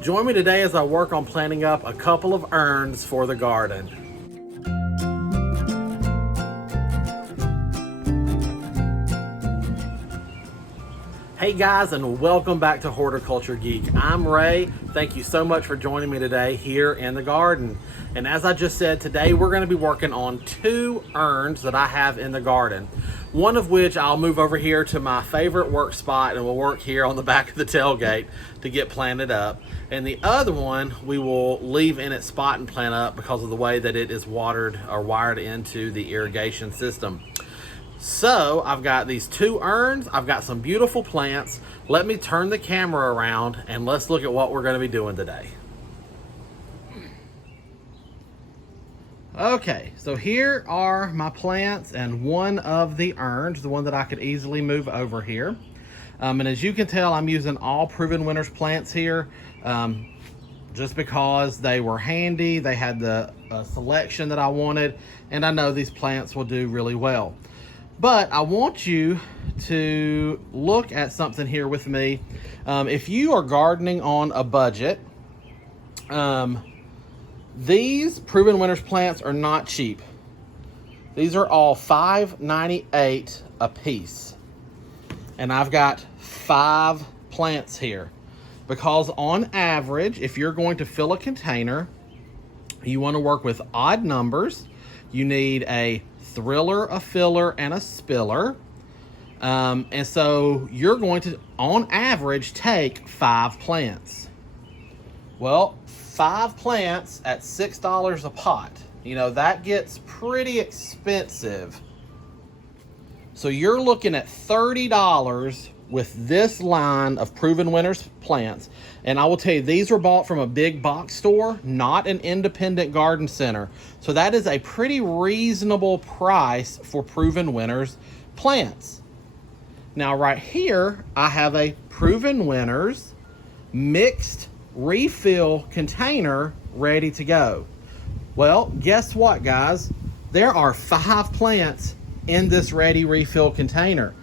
Join me today as I work on planting up a couple of urns for the garden. Hey guys, and welcome back to Horticulture Geek. I'm Ray. Thank you so much for joining me today here in the garden. And as I just said, today we're going to be working on 2 urns that I have in the garden. One of which I'll move over here to my favorite work spot and we'll work here on the back of the tailgate to get planted up. And the other one we will leave in its spot and plant up because of the way that it is watered or wired into the irrigation system. So I've got these 2 urns, I've got some beautiful plants. Let me turn the camera around and let's look at what we're going to be doing today. Okay, so here are my plants and one of the urns, the one that I could easily move over here. And as you can tell, I'm using all Proven Winners plants here just because they were handy. They had the selection that I wanted, and I know these plants will do really well. But I want you to look at something here with me. If you are gardening on a budget, these Proven Winners plants are not cheap. These are all $5.98 a piece. And I've got 5 plants here. Because on average, if you're going to fill a container, you want to work with odd numbers. You need a thriller, a filler, and a spiller. And so you're going to, on average, take 5 plants. Well, 5 plants at $6 a pot. You know, that gets pretty expensive. So you're looking at $30 with this line of Proven Winners plants. And I will tell you, these were bought from a big box store, not an independent garden center. So that is a pretty reasonable price for Proven Winners plants. Now right here, I have a Proven Winners mixed refill container ready to go. Well, guess what, guys? There are 5 plants in this ready refill container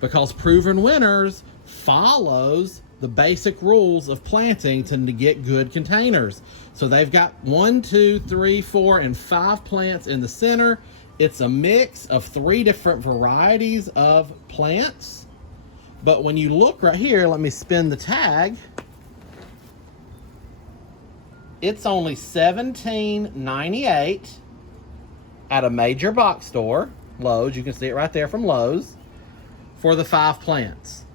because Proven Winners follows the basic rules of planting to get good containers. So they've got 1, 2, 3, 4, and 5 plants in the center. It's a mix of 3 different varieties of plants. But when you look right here, let me spin the tag. It's only $17.98 at a major box store, Lowe's. You can see it right there from Lowe's, for the 5 plants.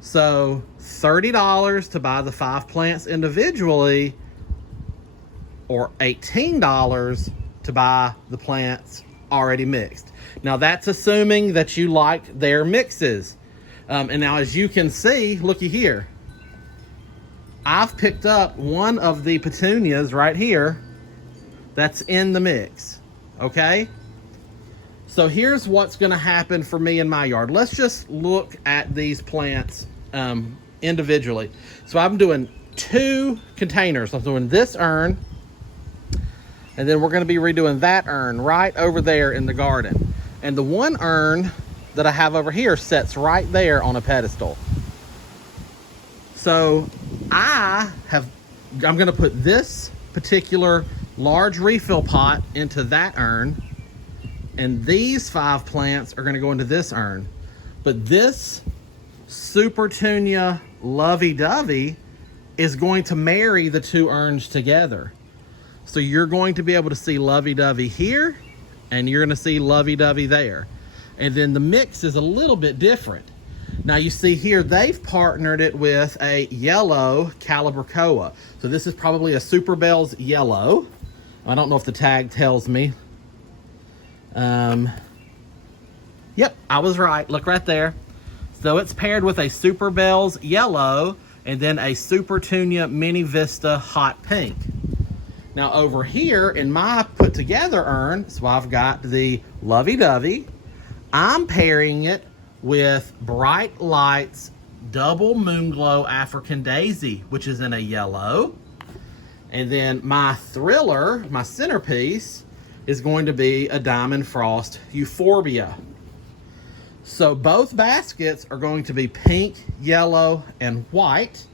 So $30 to buy the 5 plants individually, or $18 to buy the plants already mixed. Now that's assuming that you like their mixes. And now as you can see, looky here. I've picked up one of the petunias right here that's in the mix, okay? So here's what's gonna happen for me in my yard. Let's just look at these plants individually. So I'm doing 2 containers. I'm doing this urn, and then we're gonna be redoing that urn right over there in the garden. And the one urn that I have over here sits right there on a pedestal. So I'm gonna put this particular large refill pot into that urn, and these 5 plants are gonna go into this urn. But this Super Tunia lovey-dovey is going to marry the 2 urns together. So you're going to be able to see lovey-dovey here, and you're gonna see lovey-dovey there. And then the mix is a little bit different. Now you see here, they've partnered it with a yellow Calibrachoa. So this is probably a Super Bells yellow. I don't know if the tag tells me. Yep, I was right. Look right there. So it's paired with a Super Bells yellow and then a Super Tunia Mini Vista hot pink. Now over here in my put together urn, so I've got the lovey-dovey. I'm pairing it with Bright Lights Double Moonglow African Daisy, which is in a yellow. And then my thriller, my centerpiece, is going to be a Diamond Frost Euphorbia. So both baskets are going to be pink, yellow, and white.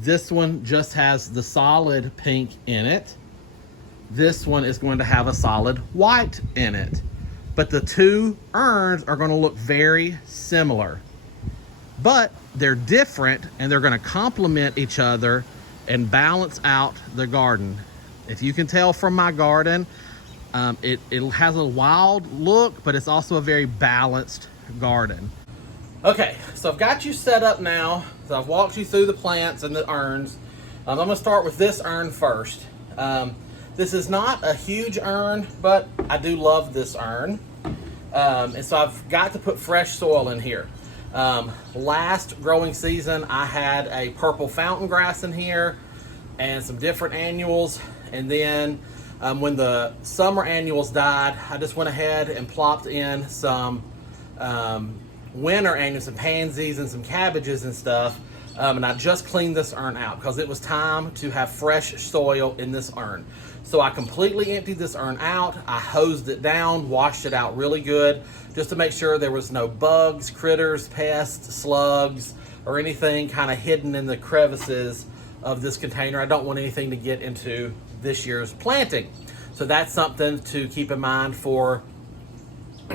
This one just has the solid pink in it. This one is going to have a solid white in it. But the two urns are going to look very similar. But they're different, and they're going to complement each other and balance out the garden. If you can tell from my garden, it has a wild look, but it's also a very balanced garden. Okay, so I've got you set up now. So I've walked you through the plants and the urns. I'm going to start with this urn first. This is not a huge urn, but I do love this urn. And so I've got to put fresh soil in here. Last growing season, I had a purple fountain grass in here and some different annuals. And then when the summer annuals died, I just went ahead and plopped in some winter annuals, some pansies and some cabbages and stuff. And I just cleaned this urn out because it was time to have fresh soil in this urn. So I completely emptied this urn out. I hosed it down, washed it out really good, just to make sure there was no bugs, critters, pests, slugs, or anything kind of hidden in the crevices of this container. I don't want anything to get into this year's planting. So that's something to keep in mind for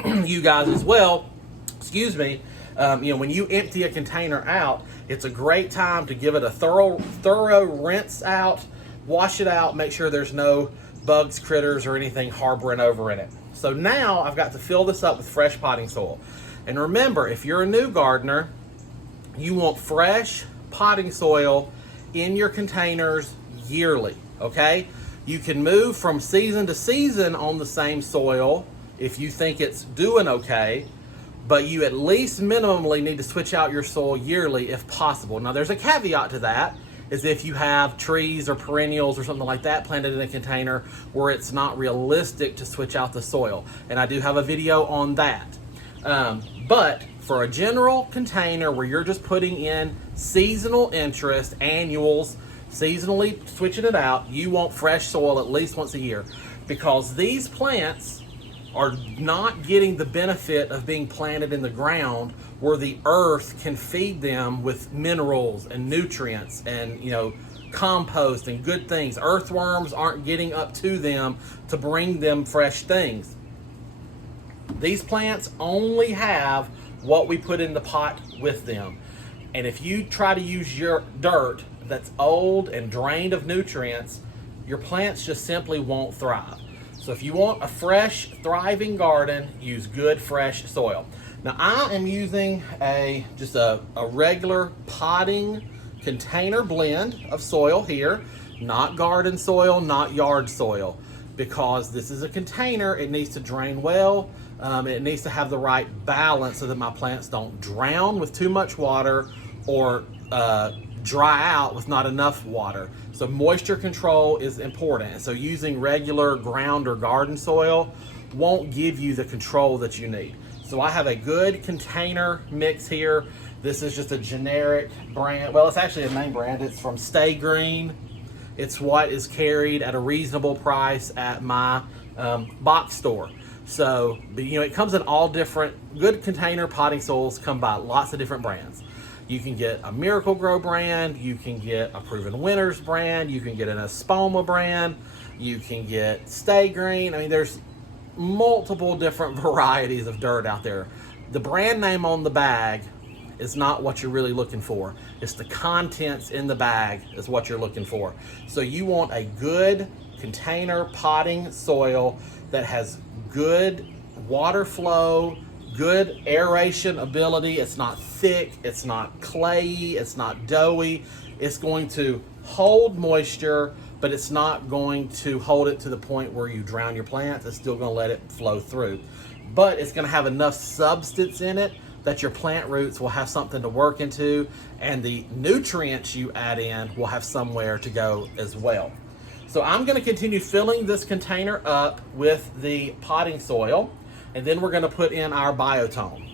you guys as well. Excuse me. When you empty a container out, it's a great time to give it a thorough rinse out, wash it out, make sure there's no bugs, critters, or anything harboring over in it. So now I've got to fill this up with fresh potting soil. And remember, if you're a new gardener, you want fresh potting soil in your containers yearly, okay? You can move from season to season on the same soil if you think it's doing okay, but you at least minimally need to switch out your soil yearly if possible. Now there's a caveat to that, is if you have trees or perennials or something like that planted in a container where it's not realistic to switch out the soil. And I do have a video on that. But for a general container where you're just putting in seasonal interest, annuals, seasonally switching it out, you want fresh soil at least once a year, because these plants are not getting the benefit of being planted in the ground where the earth can feed them with minerals and nutrients and, compost and good things. Earthworms aren't getting up to them to bring them fresh things. These plants only have what we put in the pot with them. And if you try to use your dirt that's old and drained of nutrients, your plants just simply won't thrive. So if you want a fresh, thriving garden, use good, fresh soil. Now I am using just a regular potting container blend of soil here, not garden soil, not yard soil, because this is a container. It needs to drain well. It needs to have the right balance so that my plants don't drown with too much water or dry out with not enough water. So moisture control is important. And so using regular ground or garden soil won't give you the control that you need. So I have a good container mix here. This is just a generic brand. Well, it's actually a name brand. It's from Stay Green. It's what is carried at a reasonable price at my box store. So, it comes in all different, good container potting soils come by lots of different brands. You can get a Miracle Grow brand, you can get a Proven Winners brand, you can get an Espoma brand, you can get Stay Green. There's multiple different varieties of dirt out there. The brand name on the bag is not what you're really looking for. It's the contents in the bag is what you're looking for. So you want a good container potting soil that has good water flow, good aeration ability. It's not thick, it's not clayey, it's not doughy. It's going to hold moisture, but it's not going to hold it to the point where you drown your plants. It's still going to let it flow through. But it's going to have enough substance in it that your plant roots will have something to work into, and the nutrients you add in will have somewhere to go as well. So I'm going to continue filling this container up with the potting soil, and then we're going to put in our biotone.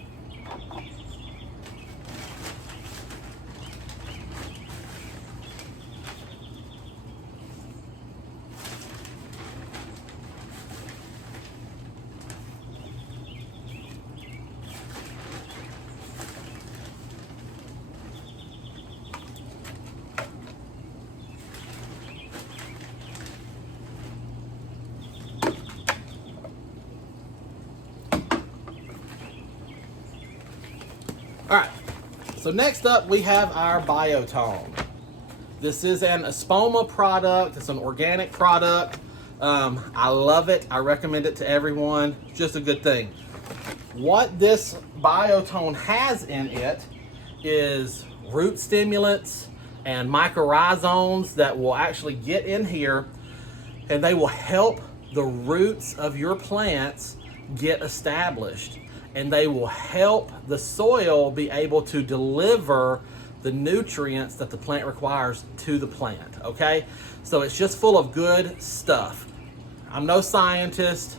So next up we have our Biotone. This is an Espoma product. It's an organic product. I love it. I recommend it to everyone. It's just a good thing. What this Biotone has in it is root stimulants and mycorrhizomes that will actually get in here, and they will help the roots of your plants get established, and they will help the soil be able to deliver the nutrients that the plant requires to the plant, okay? So it's just full of good stuff. I'm no scientist.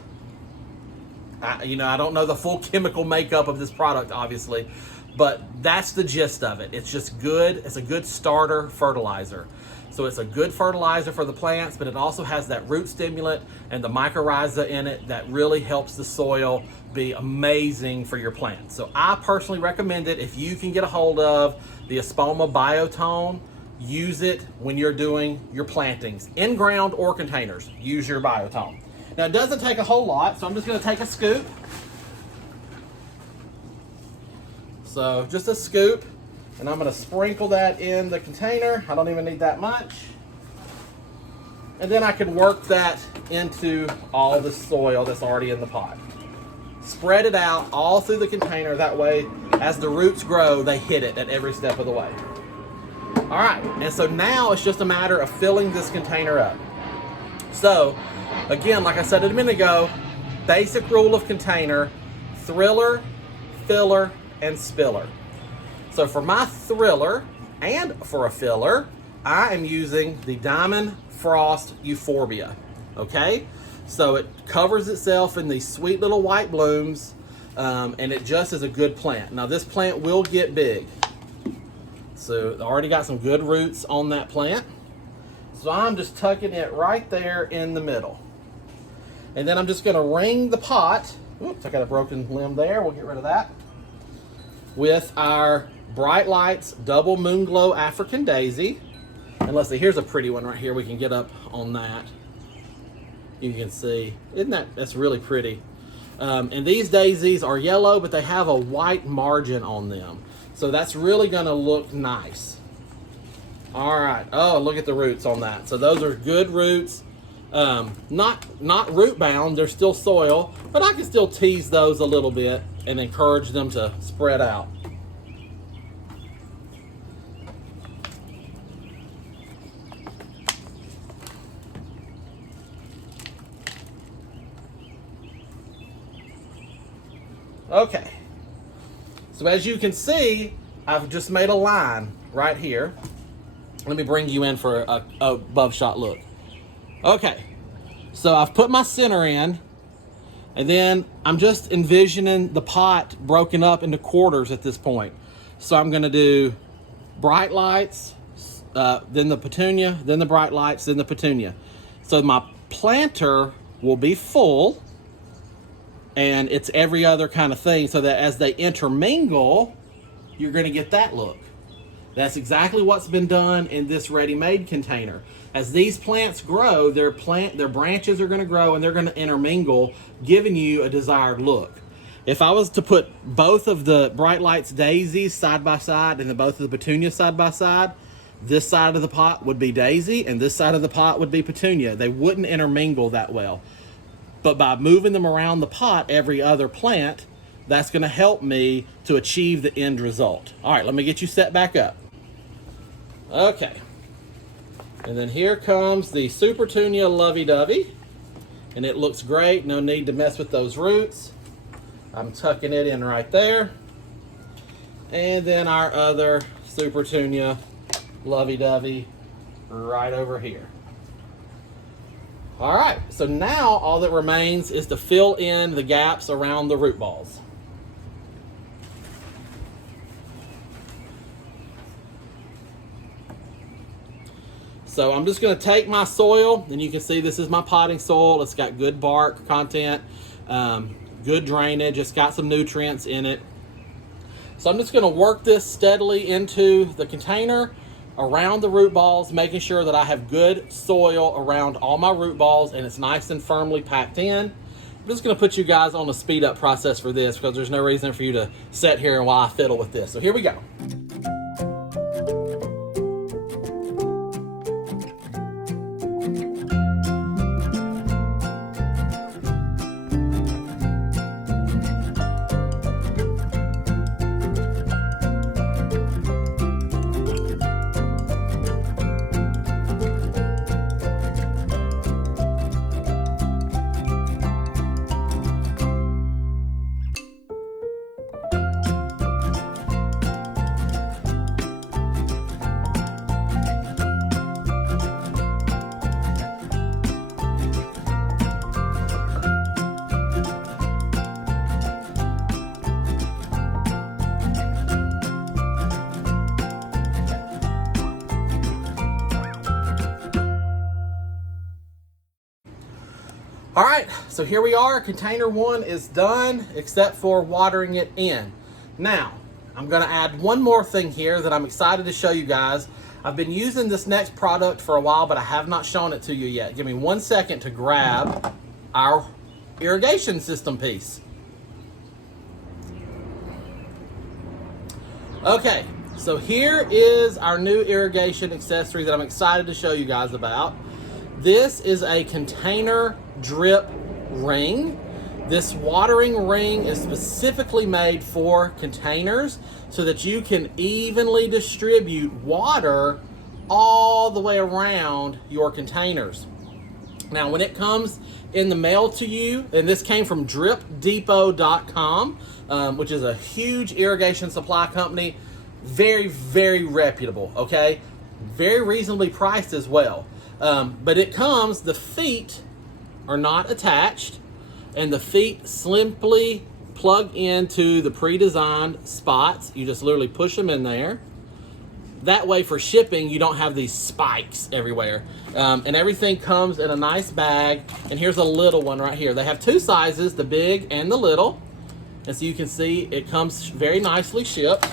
I don't know the full chemical makeup of this product, obviously, but that's the gist of it. It's just good. It's a good starter fertilizer. So it's a good fertilizer for the plants, but it also has that root stimulant and the mycorrhiza in it that really helps the soil be amazing for your plants. So I personally recommend it. If you can get a hold of the Espoma Biotone, use it when you're doing your plantings, in ground or containers. Use your Biotone. Now it doesn't take a whole lot, so I'm just going to take a scoop. So just a scoop, and I'm going to sprinkle that in the container. I don't even need that much. And then I can work that into all the soil that's already in the pot. Spread it out all through the container. That way, as the roots grow, they hit it at every step of the way. All right, and so now it's just a matter of filling this container up. So, again, like I said a minute ago, basic rule of container: thriller, filler, and spiller. So for my thriller and for a filler, I am using the Diamond Frost Euphorbia, okay? So it covers itself in these sweet little white blooms, and it just is a good plant. Now this plant will get big. So I already got some good roots on that plant. So I'm just tucking it right there in the middle. And then I'm just gonna ring the pot. Oops, I got a broken limb there. We'll get rid of that. With our Bright Lights Double Moon Glow African Daisy. And let's see, here's a pretty one right here. We can get up on that. You can see, that's really pretty. And these daisies are yellow, but they have a white margin on them. So that's really gonna look nice. All right, oh, look at the roots on that. So those are good roots. Not root bound, they're still soil, but I can still tease those a little bit and encourage them to spread out. Okay, so as you can see, I've just made a line right here. Let me bring you in for a above shot look. Okay, so I've put my center in, and then I'm just envisioning the pot broken up into quarters at this point. So I'm gonna do Bright Lights, then the petunia, then the Bright Lights, then the petunia. So my planter will be full, and it's every other kind of thing, so that as they intermingle, you're gonna get that look. That's exactly what's been done in this ready-made container. As these plants grow, their branches are gonna grow and they're gonna intermingle, giving you a desired look. If I was to put both of the Bright Lights daisies side by side and then both of the petunias side by side, this side of the pot would be daisy and this side of the pot would be petunia. They wouldn't intermingle that well. But by moving them around the pot, every other plant, that's gonna help me to achieve the end result. All right, let me get you set back up. Okay, and then here comes the Supertunia lovey-dovey, and it looks great. No need to mess with those roots. I'm tucking it in right there. And then our other Supertunia lovey-dovey right over here. All right, so now all that remains is to fill in the gaps around the root balls. So I'm just gonna take my soil, and you can see this is my potting soil. It's got good bark content, good drainage. It's got some nutrients in it. So I'm just gonna work this steadily into the container around the root balls, making sure that I have good soil around all my root balls and it's nice and firmly packed in. I'm just gonna put you guys on a speed up process for this because there's no reason for you to sit here and while I fiddle with this. So here we go. All right, so here we are. Container 1 is done, except for watering it in. Now, I'm gonna add one more thing here that I'm excited to show you guys. I've been using this next product for a while, but I have not shown it to you yet. Give me 1 second to grab our irrigation system piece. Okay, so here is our new irrigation accessory that I'm excited to show you guys about. This is a container drip ring. This watering ring is specifically made for containers so that you can evenly distribute water all the way around your containers. Now, when it comes in the mail to you, and this came from dripdepot.com, which is a huge irrigation supply company, very, very reputable, okay? Very reasonably priced as well. But it comes, the feet are not attached, and the feet simply plug into the pre-designed spots. You just literally push them in there. That way for shipping, you don't have these spikes everywhere. And everything comes in a nice bag. And here's a little one right here. They have 2 sizes, the big and the little. And so you can see it comes very nicely shipped.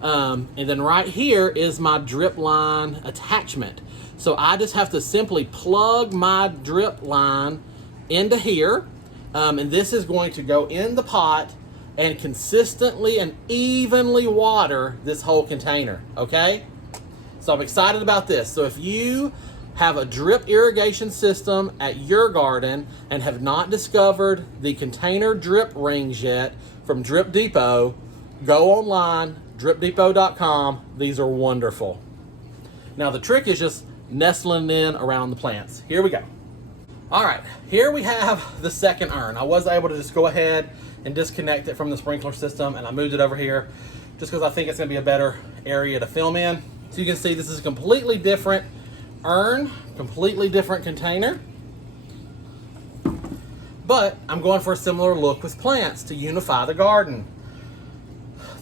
And then right here is my drip line attachment. So I just have to simply plug my drip line into here. And this is going to go in the pot and consistently and evenly water this whole container, okay? So I'm excited about this. So if you have a drip irrigation system at your garden and have not discovered the container drip rings yet from Drip Depot, go online, dripdepot.com. These are wonderful. Now the trick is just nestling in around the plants. Here we go. All right, here we have the second urn. I was able to just go ahead and disconnect it from the sprinkler system, and I moved it over here just because I think it's gonna be a better area to film in. So you can see this is a completely different urn, completely different container, but I'm going for a similar look with plants to unify the garden.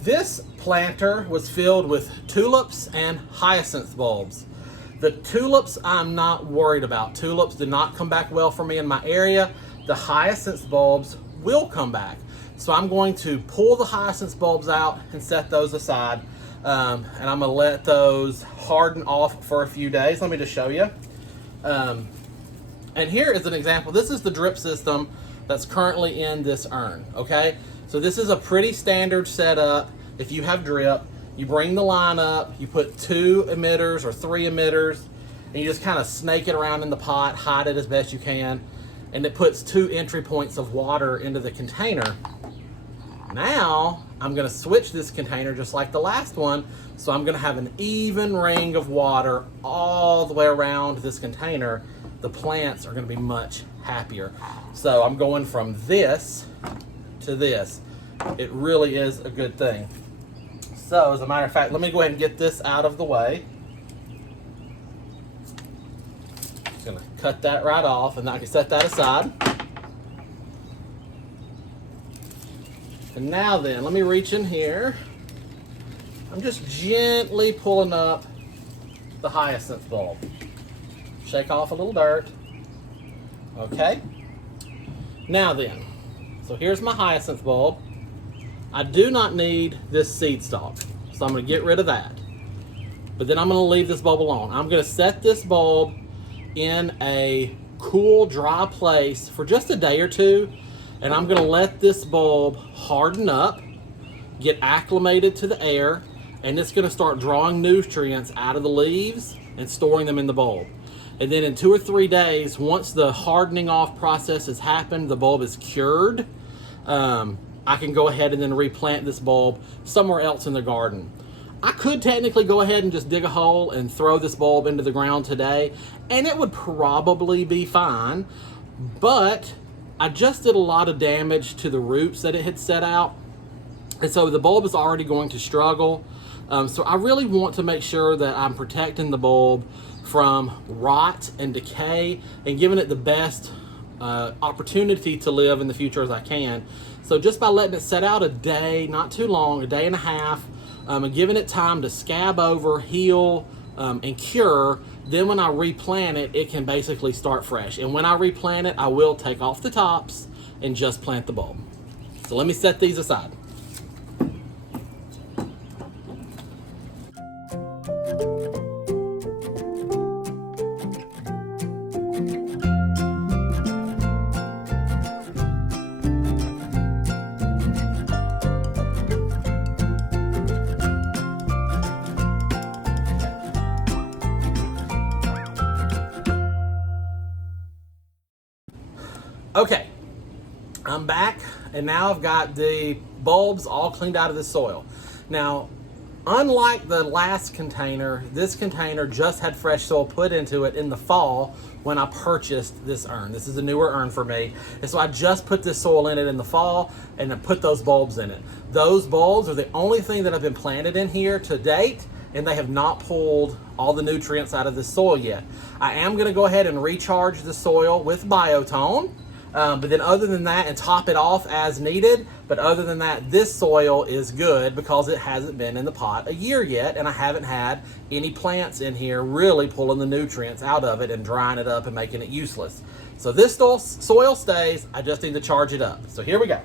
This planter was filled with tulips and hyacinth bulbs. The tulips I'm not worried about. Tulips did not come back well for me in my area. The hyacinth bulbs will come back. So I'm going to pull the hyacinth bulbs out and set those aside. And I'm gonna let those harden off for a few days. Let me just show you. And here is an example. This is the drip system that's currently in this urn, okay? So this is a pretty standard setup. If you have drip, you bring the line up, you put 2 emitters or 3 emitters, and you just kind of snake it around in the pot, hide it as best you can, and it puts 2 entry points of water into the container. Now, I'm gonna switch this container just like the last one, so I'm gonna have an even ring of water all the way around this container. The plants are gonna be much happier. So I'm going from this to this. It really is a good thing. So, as a matter of fact, let me go ahead and get this out of the way. Just gonna cut that right off, and I can set that aside. And now then, let me reach in here. I'm just gently pulling up the hyacinth bulb. Shake off a little dirt. Okay. Now then, so here's my hyacinth bulb. I do not need this seed stalk, so I'm going to get rid of that. But then I'm going to leave this bulb alone. I'm going to set this bulb in a cool, dry place for just a day or two, and I'm going to let this bulb harden up, get acclimated to the air, and it's going to start drawing nutrients out of the leaves and storing them in the bulb. And then in 2 or 3 days, once the hardening off process has happened, the bulb is cured, I can go ahead and then replant this bulb somewhere else in the garden. I could technically go ahead and just dig a hole and throw this bulb into the ground today, and it would probably be fine, but I just did a lot of damage to the roots that it had set out, and so the bulb is already going to struggle. So I really want to make sure that I'm protecting the bulb from rot and decay and giving it the best opportunity to live in the future as I can. So just by letting it set out a day, not too long, a day and a half, and giving it time to scab over, heal, and cure, then when I replant it, it can basically start fresh. And when I replant it, I will take off the tops and just plant the bulb. So let me set these aside. Okay, I'm back, and now I've got the bulbs all cleaned out of the soil. Now, unlike the last container, this container just had fresh soil put into it in the fall when I purchased this urn. This is a newer urn for me, and so I just put this soil in it in the fall and I put those bulbs in it. Those bulbs are the only thing that have been planted in here to date, and they have not pulled all the nutrients out of the soil yet. I am going to go ahead and recharge the soil with Biotone. But then other than that, and top it off as needed, but other than that, this soil is good because it hasn't been in the pot a year yet, and I haven't had any plants in here really pulling the nutrients out of it and drying it up and making it useless. So this soil stays, I just need to charge it up. So here we go.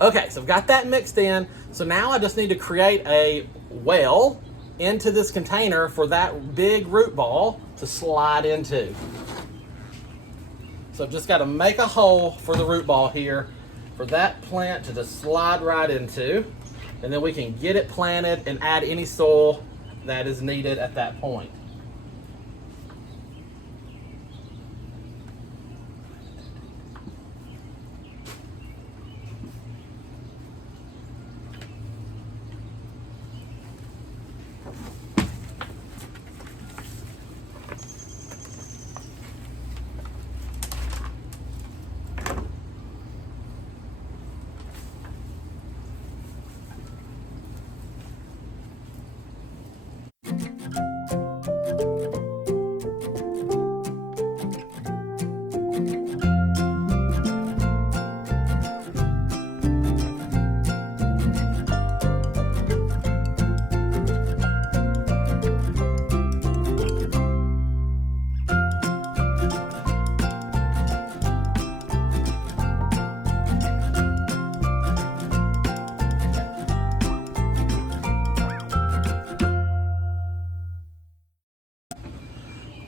Okay, so I've got that mixed in. So now I just need to create a well into this container for that big root ball to slide into. So I've just got to make a hole for the root ball here for that plant to just slide right into. And then we can get it planted and add any soil that is needed at that point.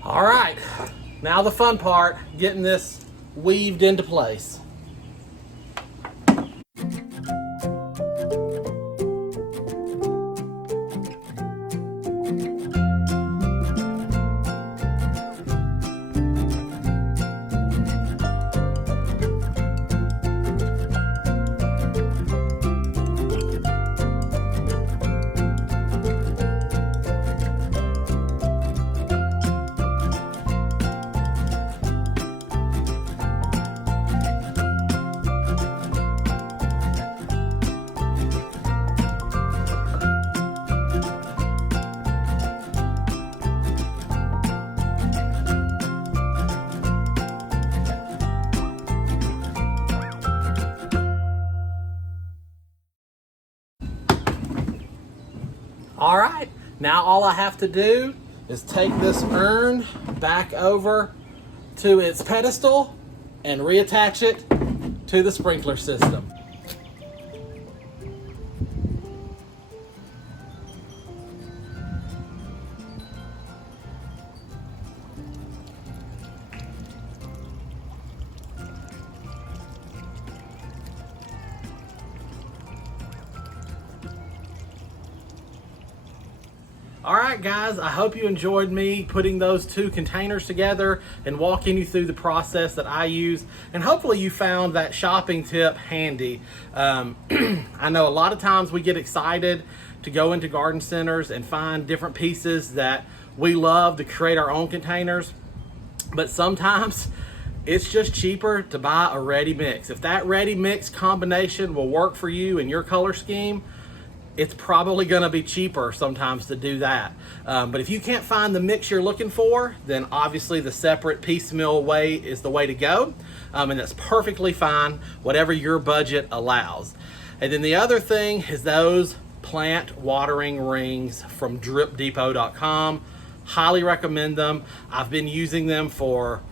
All right, now the fun part, getting this weaved into place. All right, now all I have to do is take this urn back over to its pedestal and reattach it to the sprinkler system. All right, guys, I hope you enjoyed me putting those two containers together and walking you through the process that I use. And hopefully you found that shopping tip handy. I know a lot of times we get excited to go into garden centers and find different pieces that we love to create our own containers. But sometimes it's just cheaper to buy a ready mix. If that ready mix combination will work for you and your color scheme, it's probably gonna be cheaper sometimes to do that. But if you can't find the mix you're looking for, then obviously the separate piecemeal way is the way to go. And that's perfectly fine, whatever your budget allows. And then the other thing is those plant watering rings from dripdepot.com. Highly recommend them. I've been using them for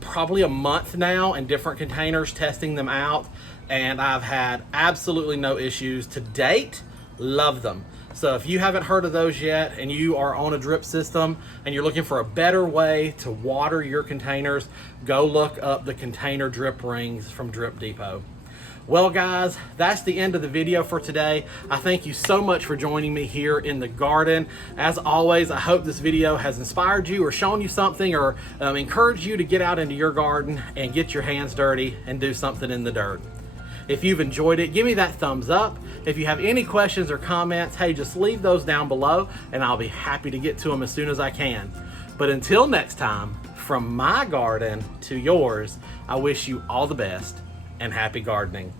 probably a month now in different containers, testing them out, and I've had absolutely no issues to date. Love them. So if you haven't heard of those yet and you are on a drip system and you're looking for a better way to water your containers, go look up the container drip rings from Drip Depot. Well guys, that's the end of the video for today. I thank you so much for joining me here in the garden. As always, I hope this video has inspired you or shown you something or encouraged you to get out into your garden and get your hands dirty and do something in the dirt. If you've enjoyed it, give me that thumbs up. If you have any questions or comments, hey, just leave those down below and I'll be happy to get to them as soon as I can. But until next time, from my garden to yours, I wish you all the best and happy gardening.